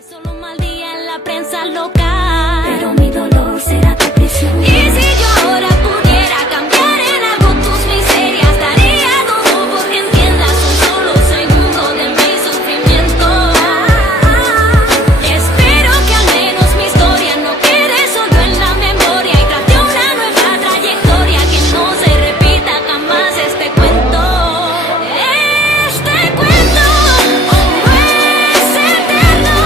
Solo un mal día en la prensa local, pero mi dolor será tu prisión. Y si yo ahora pudiera cambiar en algo tus miserias, daría todo porque entiendas un solo segundo de mi sufrimiento. Espero que al menos mi historia no quede solo en la memoria y trate una nueva trayectoria, que no se repita jamás este cuento. Este cuento no es eterno.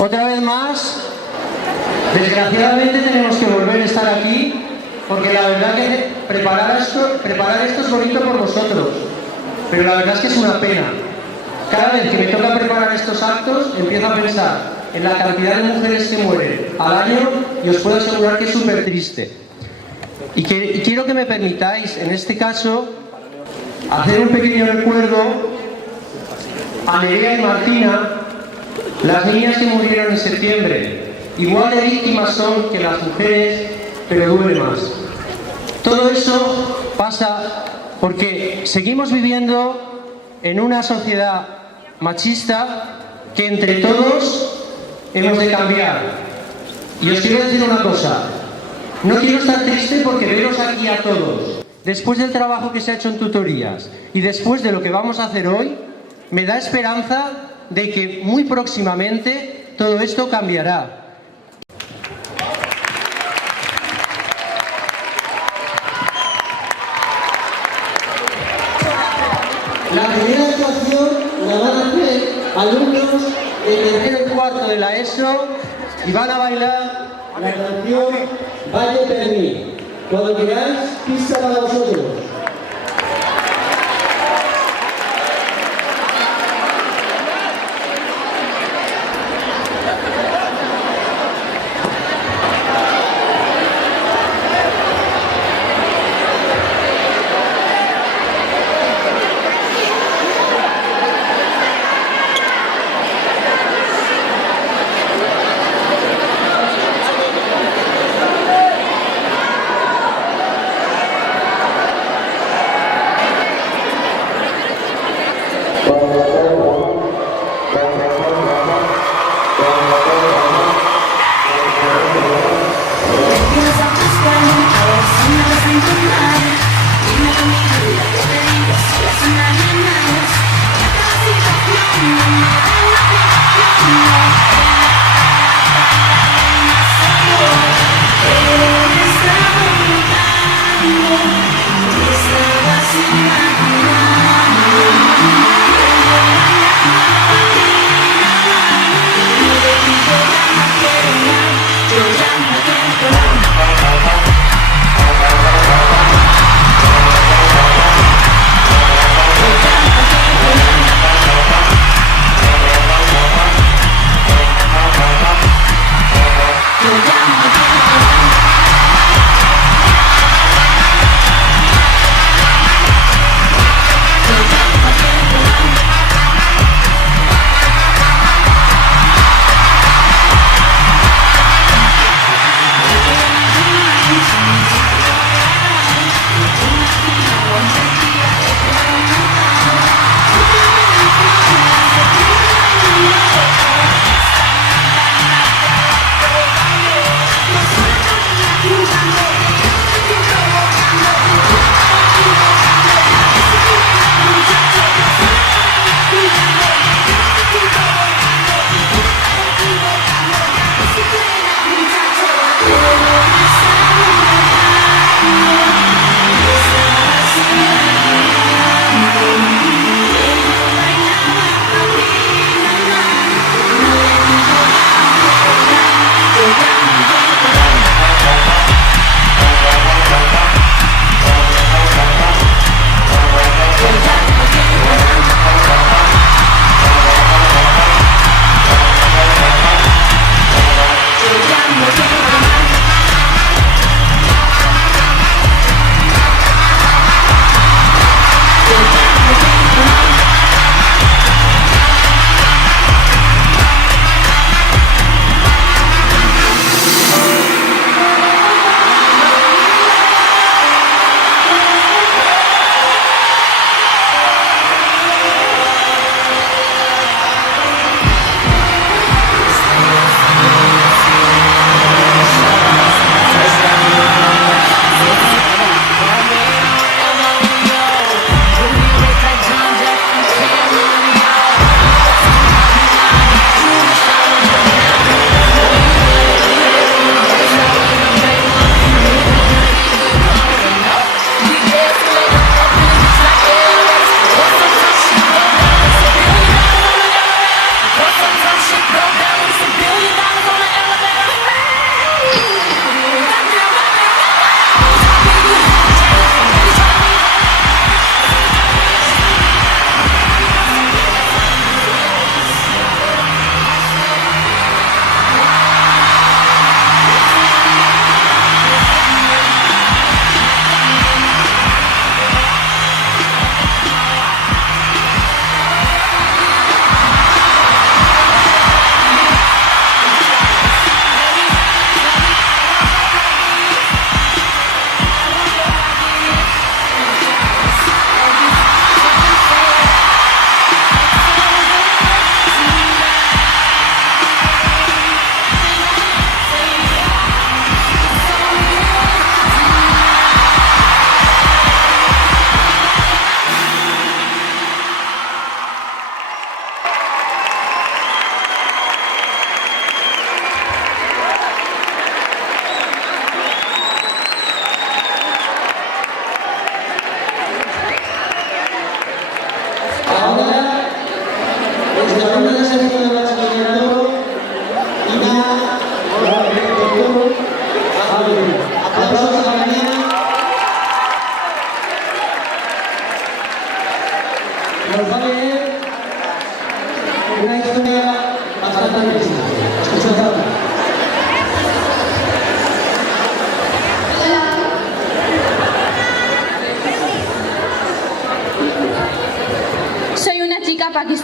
Otra vez más, desgraciadamente tenemos que volver a estar aquí, porque la verdad que preparar esto es bonito por vosotros, pero la verdad es que es una pena. Cada vez que me toca preparar estos actos, empiezo a pensar en la cantidad de mujeres que mueren al año y os puedo asegurar que es súper triste. Y quiero que me permitáis, en este caso, hacer un pequeño recuerdo a Nerea y Martina, las niñas que murieron en septiembre. Igual de víctimas son que las mujeres, pero duele más. Todo eso pasa porque seguimos viviendo en una sociedad machista que entre todos hemos de cambiar. Y os quiero decir una cosa, no quiero estar triste porque veros aquí a todos, después del trabajo que se ha hecho en tutorías y después de lo que vamos a hacer hoy, me da esperanza de que muy próximamente todo esto cambiará. La primera actuación la van a hacer alumnos de tercero y cuarto de la ESO y van a bailar la canción Valle per mi. Cuando queráis, pista para vosotros.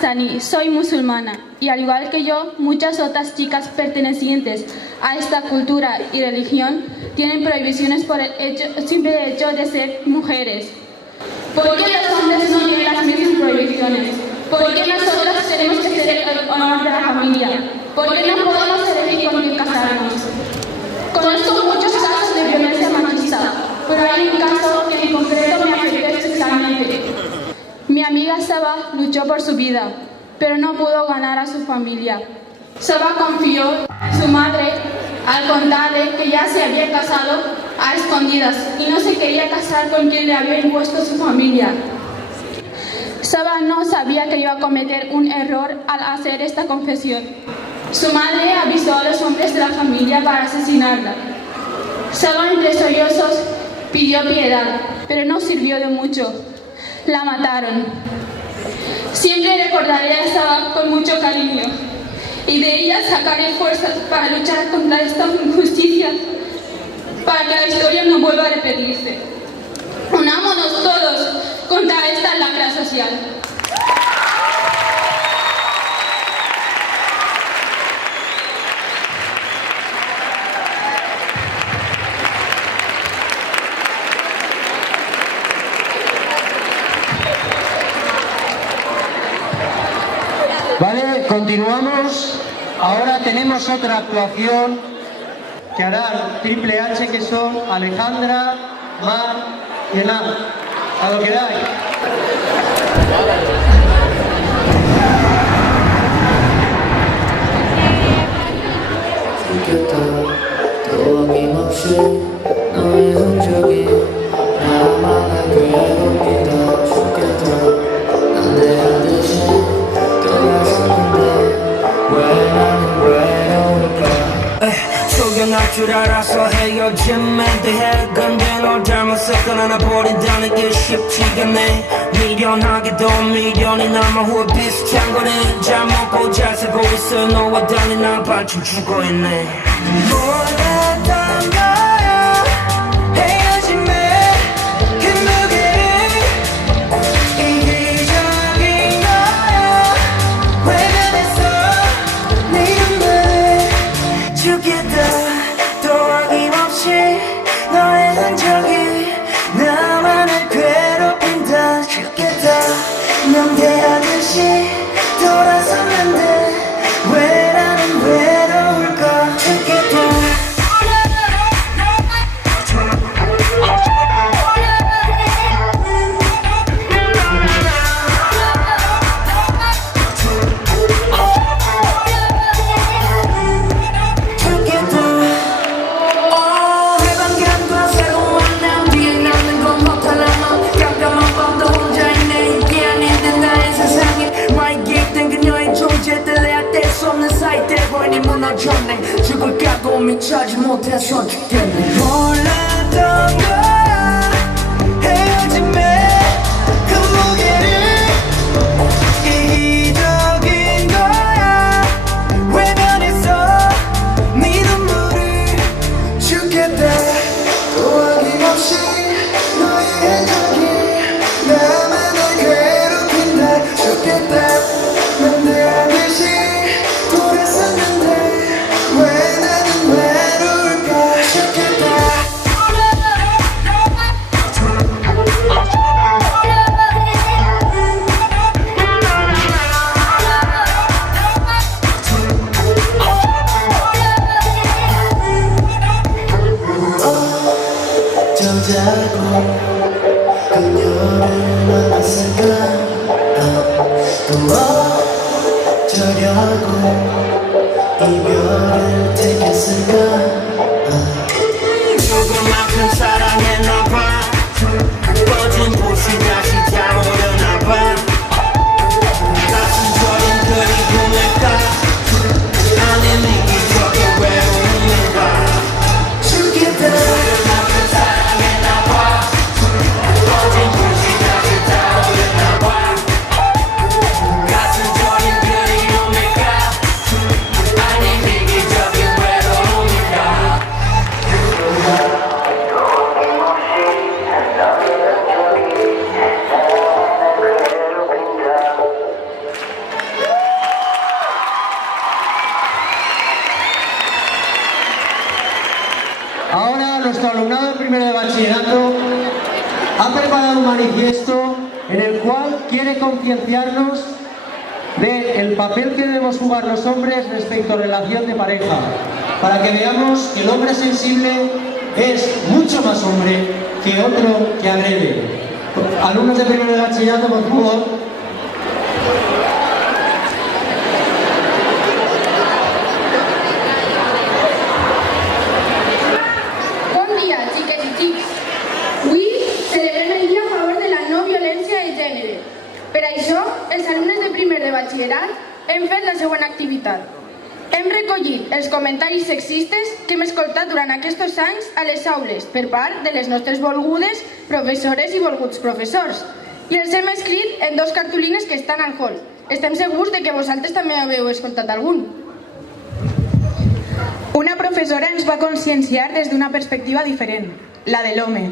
pakistaní, soy musulmana y al igual que yo, muchas otras chicas pertenecientes a esta cultura y religión tienen prohibiciones por el simple hecho de ser mujeres. ¿Por qué los hombres no tienen las mismas prohibiciones? ¿Por qué nosotros tenemos que ser el honor de la familia? ¿Por qué no podemos elegir con quién casarnos? Conozco muchos casos de violencia machista, pero hay un caso que en concreto me afectó especialmente. Mi amiga Saba luchó por su vida, pero no pudo ganar a su familia. Saba confió en su madre al contarle que ya se había casado a escondidas y no se quería casar con quien le había impuesto su familia. Saba no sabía que iba a cometer un error al hacer esta confesión. Su madre avisó a los hombres de la familia para asesinarla. Saba, entre sollozos, pidió piedad, pero no sirvió de mucho. La mataron. Siempre recordaré a Saba con mucho cariño y de ella sacaré fuerzas para luchar contra esta injusticia, para que la historia no vuelva a repetirse. Unámonos todos contra esta lacra social. Vale, continuamos. Ahora tenemos otra actuación que hará Triple H, que son Alejandra, Mar y Enan. A lo que dais. 날 줄 알아서 헤어짐에 대해 근데 널 닮았을까 하나 버린다는 게 쉽지가 않네 미련하게도 미련이 남아 후회 비슷한 거네 잘 먹고 잘 살고 있어 너와 달리 난 반쯤 죽어있네 몰랐던 거야 헤어짐에 그 무게를 이기적인 거야 외면했어 네 눈물을 죽겠다 너의 흔적이 나만을 괴롭힌다 죽겠다 낭대하듯이 돌아섰는데 왜 나는 외로울까 죽겠다 죽을 각오 미쳐지 못해서 죽겠네 몰랐던 거야 헤어짐에 그 무게를 이기적인 거야 외면했어 네 눈물을 죽겠다 또 어김없이 너의 흔적이 나만을 괴롭힌다 죽겠다 맘대하듯이 돌아섰는데 왜 나는 외로울까 죽겠다 Ahora nuestro alumnado de primero de bachillerato ha preparado un manifiesto en el cual quiere concienciarnos del papel que debemos jugar los hombres respecto a relación de pareja, para que veamos que el hombre sensible es mucho más hombre que otro que agrede. Alumnos de primero de bachillerato, por favor. Els alumnes de primer de batxillerat hem fet la següent activitat. Hem recollit els comentaris sexistes que hem escoltat durant aquests anys a les aules per part de les nostres volgudes professores i volguts professors i els hem escrit en 2 cartolines que estan al hall. Estem segurs de que vosaltres també haveu escoltat algun. Una professora ens va conscienciar des d'una perspectiva diferent, la de l'home.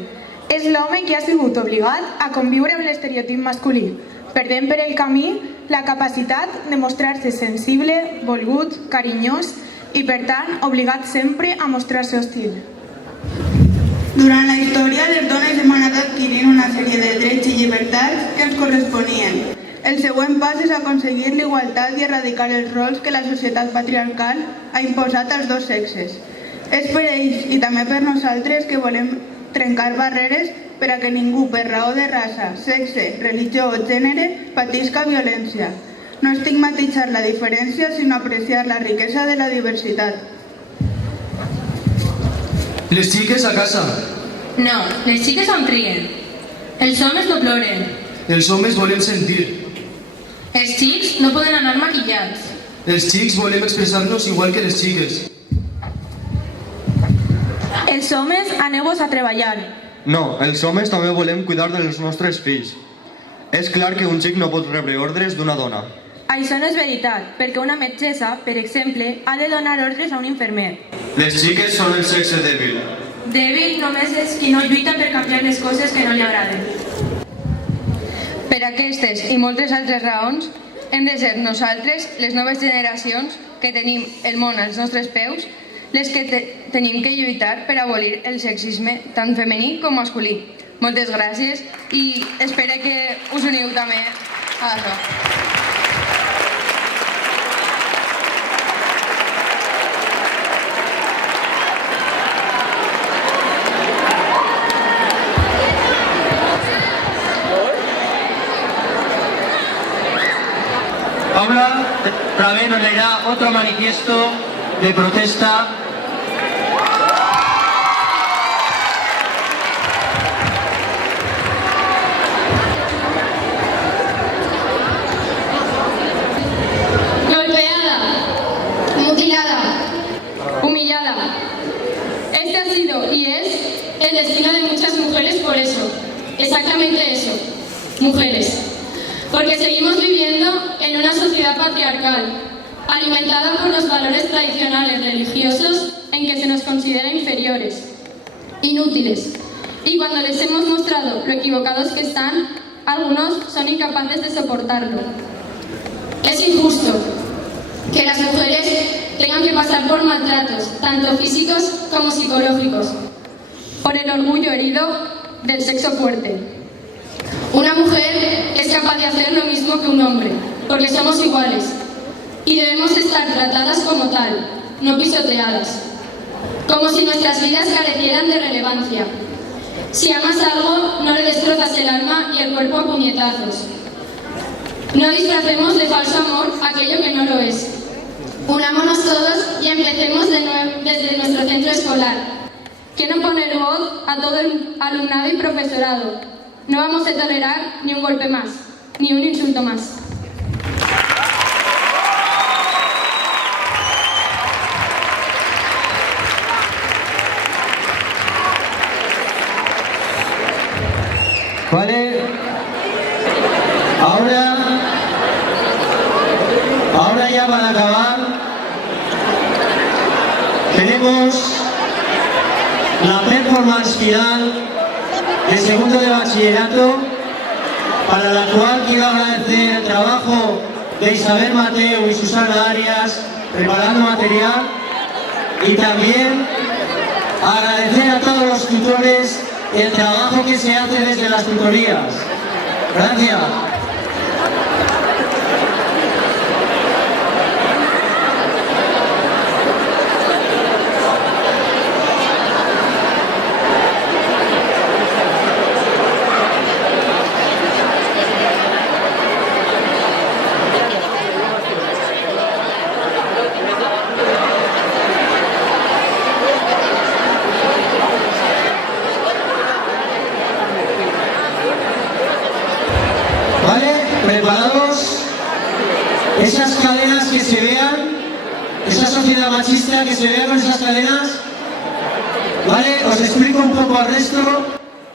És l'home qui ha sigut obligat a conviure amb l'estereotip masculí, perdent per el camí la capacitat de mostrar-se sensible, volgut, carinyós i, per tant, obligat sempre a mostrar-se hostil. Durant la història, les dones hem anat adquirint una sèrie de drets i llibertats que ens corresponien. El següent pas és aconseguir l'igualtat i erradicar els rols que la societat patriarcal ha imposat als 2 sexes. És per ells i també per nosaltres que volem trencar barreres per a que ningú per raó de raça, sexe, religió o gènere patisca violència. No estigmatitzar la diferència, sinó apreciar la riquesa de la diversitat. Les xiques a casa. No, les xiques on trien. Els homes no ploren. Els homes volem sentir. Els xics no poden anar maquillats. Els xics volem expressar-nos igual que les xiques. Els homes aneu-vos a treballar. No, els homes també volem cuidar dels nostres fills. És clar que un xic no pot rebre ordres d'una dona. Això no és veritat, perquè una metgessa, per exemple, ha de donar ordres a un infermer. Les xiques són el sexe dèbil. Dèbil només és qui no lluita per canviar les coses que no li agraden. Per aquestes i moltes altres raons, hem de ser nosaltres, les noves generacions, que tenim el món als nostres peus, les que tenim que lluitar per abolir el sexisme tant femení com masculí. Moltes gràcies i espero que us uniu també a això. Ahora también nos leerá otro manifiesto de protesta. Golpeada, mutilada, humillada. Este ha sido y es el destino de muchas mujeres por eso, exactamente eso, mujeres. Porque seguimos viviendo en una sociedad patriarcal, alimentada por los valores tradicionales religiosos en que se nos considera inferiores, inútiles. Y cuando les hemos mostrado lo equivocados que están, algunos son incapaces de soportarlo. Es injusto que las mujeres tengan que pasar por maltratos, tanto físicos como psicológicos, por el orgullo herido del sexo fuerte. Una mujer es capaz de hacer lo mismo que un hombre, porque somos iguales. Y debemos estar tratadas como tal, no pisoteadas. Como si nuestras vidas carecieran de relevancia. Si amas algo, no le destrozas el alma y el cuerpo a puñetazos. No disfracemos de falso amor aquello que no lo es. Unámonos todos y empecemos de nuevo desde nuestro centro escolar. Quiero poner voz a todo el alumnado y profesorado. No vamos a tolerar ni un golpe más, ni un insulto más. Vale. Ahora ya para acabar, tenemos la performance final de segundo de bachillerato, para la cual quiero agradecer el trabajo de Isabel Mateo y Susana Arias preparando material, y también Agradecer a todos los tutores el trabajo que se hace desde las tutorías. Gracias. ¿Preparados? Esas cadenas que se vean, esa sociedad machista que se vea con esas cadenas. ¿Vale? Os explico un poco al resto.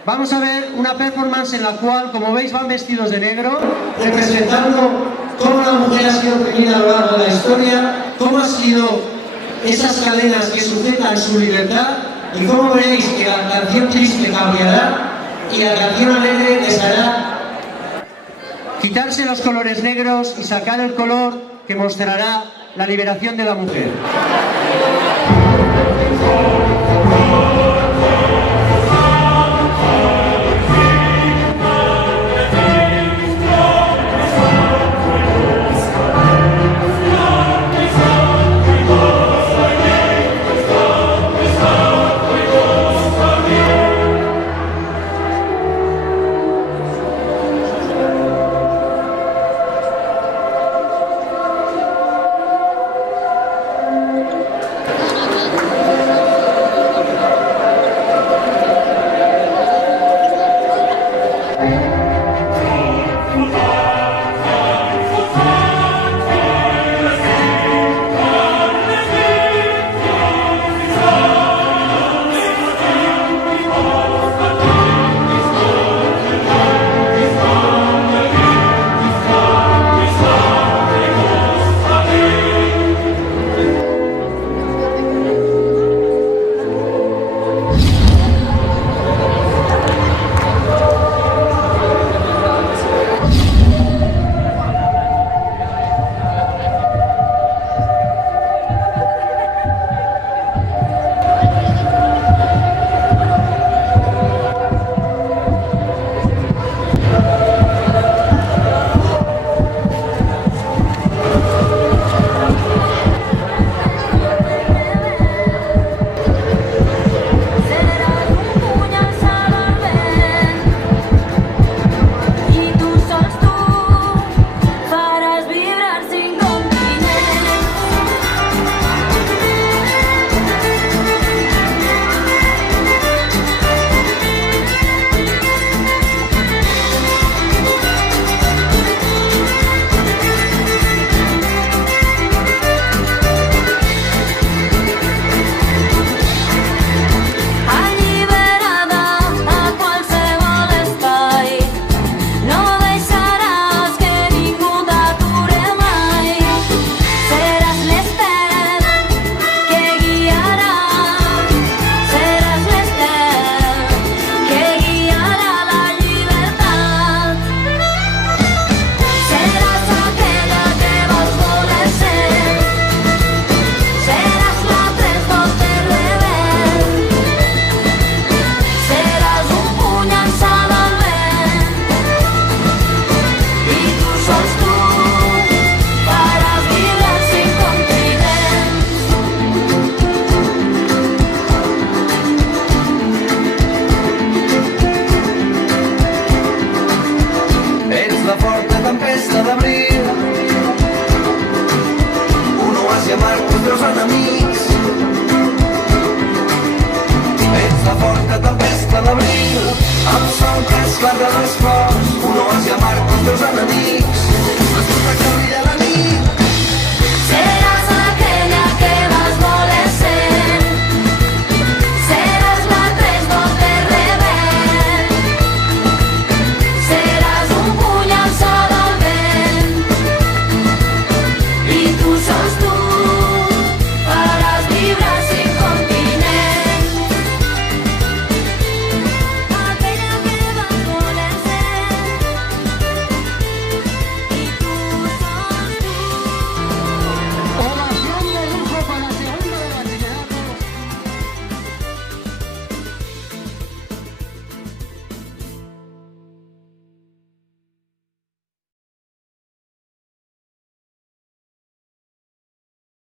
Vamos a ver una performance en la cual, como veis, van vestidos de negro, representando cómo la mujer ha sido oprimida a lo largo de la historia, cómo han sido esas cadenas que sujetan su libertad y cómo veréis que la canción triste cambiará y la canción alegre les hará quitarse los colores negros y sacar el color que mostrará la liberación de la mujer. Amb sol que esclata les flors, un oasi amarg pels teus enemics.